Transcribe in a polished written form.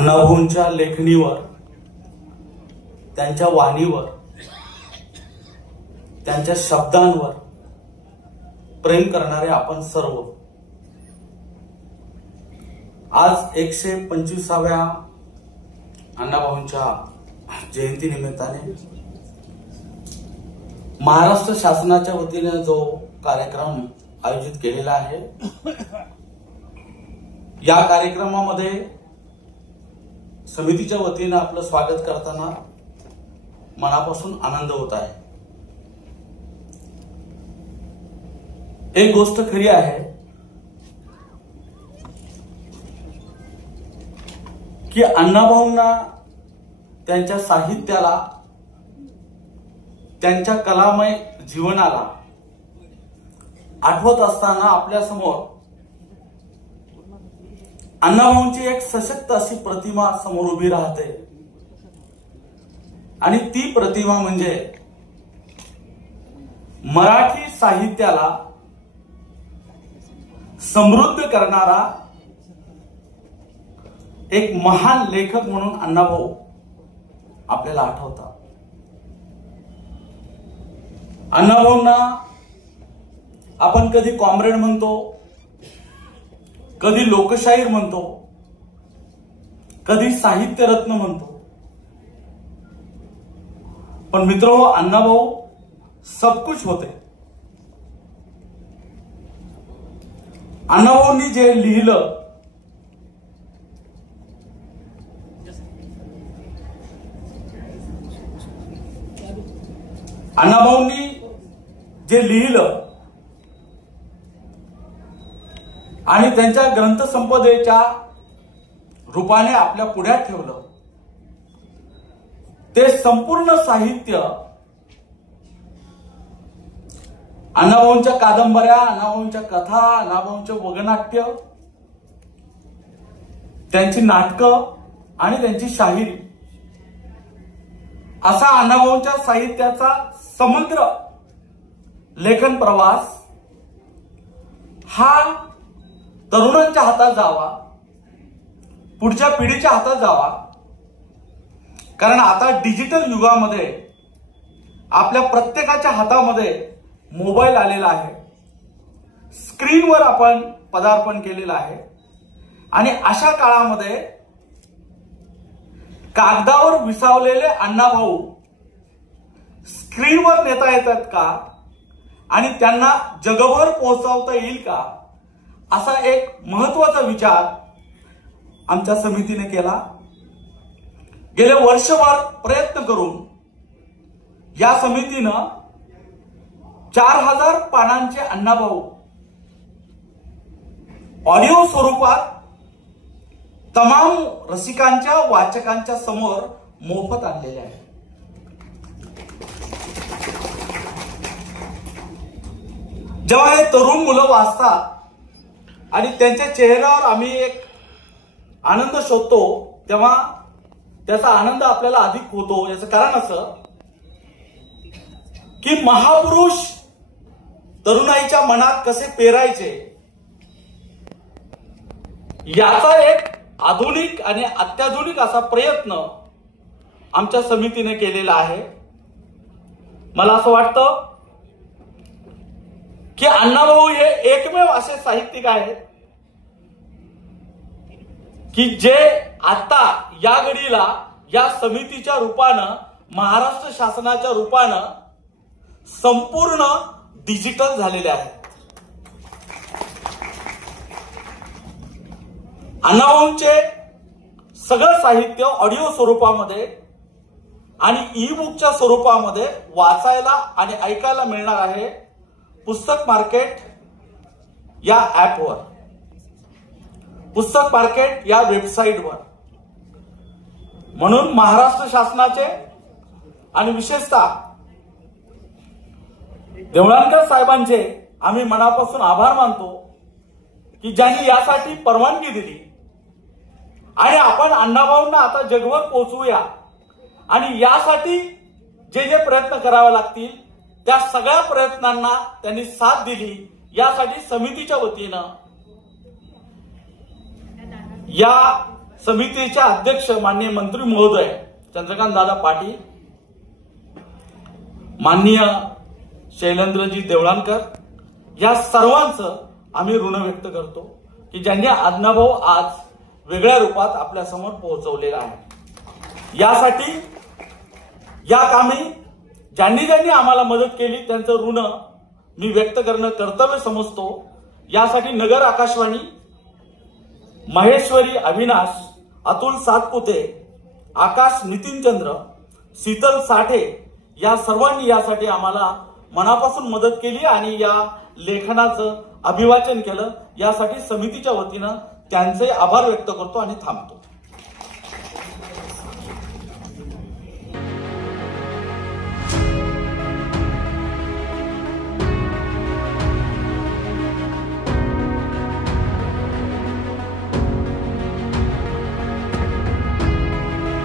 अण्णाभाऊंच्या लेखणीवर, त्यांच्या वाणीवर, त्यांच्या शब्दांवर प्रेम करणारे आपण सर्व आज 125व्या अण्णाभाऊंच्या जयंती निमित्ताने महाराष्ट्र शासनाच्या वतीने जो कार्यक्रम आयोजित केलेला आहे, या कार्यक्रमामध्ये समितीच्या वतीने आपलं स्वागत करताना मनापासून आनंद होत आहे। एक गोष्ट खरी आहे की अण्णाभाऊंना, त्यांच्या साहित्याला, त्यांच्या कलामय जीवनाला आठवत असताना आपल्या समोर अण्णाभाऊंची एक सशक्त अशी प्रतिमा समोर उभी राहते आणि ती प्रतिमा म्हणजे मराठी साहित्याला समृद्ध करणारा एक महान लेखक म्हणून अण्णाभाऊ आपल्याला आठवतात। अण्णाभाऊंना आपण कधी कॉम्रेड म्हणतो, कधी लोकशाहीर म्हणतो, कधी साहित्य रत्न म्हणतो, पण मित्रो, अण्णाभाऊ सब कुछ होते। अण्णाभाऊंनी जे लिहिलं, अण्णाभाऊंनी जे लिहिलं आणि त्यांच्या ग्रंथसंपदेच्या रूपाने आपल्या पुढ्यात ठेवलं, ते संपूर्ण साहित्य अण्णाभाऊंच्या कादंबऱ्या, अण्णाभाऊंच्या कथा, अण्णाभाऊंचे वगनाट्य, त्यांची नाटकं आणि त्यांची शाहिरी, असा अण्णाभाऊंच्या साहित्याचा समग्र लेखन प्रवास हा तरुणांच्या हातात जावा, पुढच्या पिढीच्या हातात जावा। कारण आता डिजिटल युगामध्ये आपल्या प्रत्येकाच्या हातामध्ये मोबाईल आलेला आहे, स्क्रीनवर आपण पदार्पण केलेलं आहे आणि अशा काळामध्ये कागदावर विसावलेले अण्णाभाऊ स्क्रीनवर नेता येतात का आणि त्यांना जगभर पोहोचवता येईल का, असा एक महत्वाचा विचार आमच्या समितीने केला। गेले वर्षभर प्रयत्न करून या समितीनं 4000 पानांचे अण्णाभाऊ ऑडिओ स्वरूपात तमाम रसिकांच्या, वाचकांच्या समोर मोफत आणलेले आहे। जेव्हा हे तरुण मुलं वाचतात आणि त्यांच्या चेहऱ्यावर आम्ही एक आनंद शोधतो, तेव्हा त्याचा आनंद आपल्याला अधिक होतो। याचं कारण असं की महापुरुष तरुणाईच्या मनात कसे पेरायचे, याचा एक आधुनिक आणि अत्याधुनिक असा प्रयत्न आमच्या समितीने केलेला आहे। मला असं वाटतं की अण्णाभाऊ हे एकमेव असे साहित्यिक आहेत की जे आता या घडीला या समितीच्या रूपानं, महाराष्ट्र शासनाच्या रूपानं संपूर्ण डिजिटल झालेले आहेत। अण्णाभाऊंचे सगळं साहित्य ऑडिओ स्वरूपामध्ये आणि ई बुकच्या स्वरूपामध्ये वाचायला आणि ऐकायला मिळणार आहे पुस्तक मार्केट या ऍपवर, पुस्तक मार्केट या वेबसाईटवर। म्हणून महाराष्ट्र शासनाचे आणि विशेषतः देवळानकर साहेबांचे आम्ही मनापासून आभार मानतो की ज्यांनी यासाठी परवानगी दिली आणि आपण अण्णाभाऊंना आता जगभर पोहोचवूया आणि यासाठी जे जे प्रयत्न करावे लागतील त्या सगळ्या प्रयत्नांना त्यांनी साथ दिली। यासाठी समितीच्या वतीनं या समितीचे अध्यक्ष माननीय मंत्री महोदय चंद्रकांत दादा पाटील, माननीय शैलेंद्रजी देवळानकर, या सर्वांचं आम्ही ऋण व्यक्त करतो की ज्यांनी अण्णाभाऊ आज वेगळ्या रूपात आपल्या समोर पोहोचवलेला आहे। यासाठी या कामी ज्यांनी ज्यांनी आम्हाला मदत केली त्यांचं ऋण मी व्यक्त करणं कर्तव्य समजतो। यासाठी नगर आकाशवाणी, महेश्वरी अविनाश, अतुल सातपुते, आकाश नितीनचंद्र, शीतल साठे या सर्वांनी यासाठी आम्हाला मनापासून मदत केली आणि या लेखनाचं अभिवाचन केलं। यासाठी समितीच्या वतीनं त्यांचे आभार व्यक्त करतो आणि थांबतो।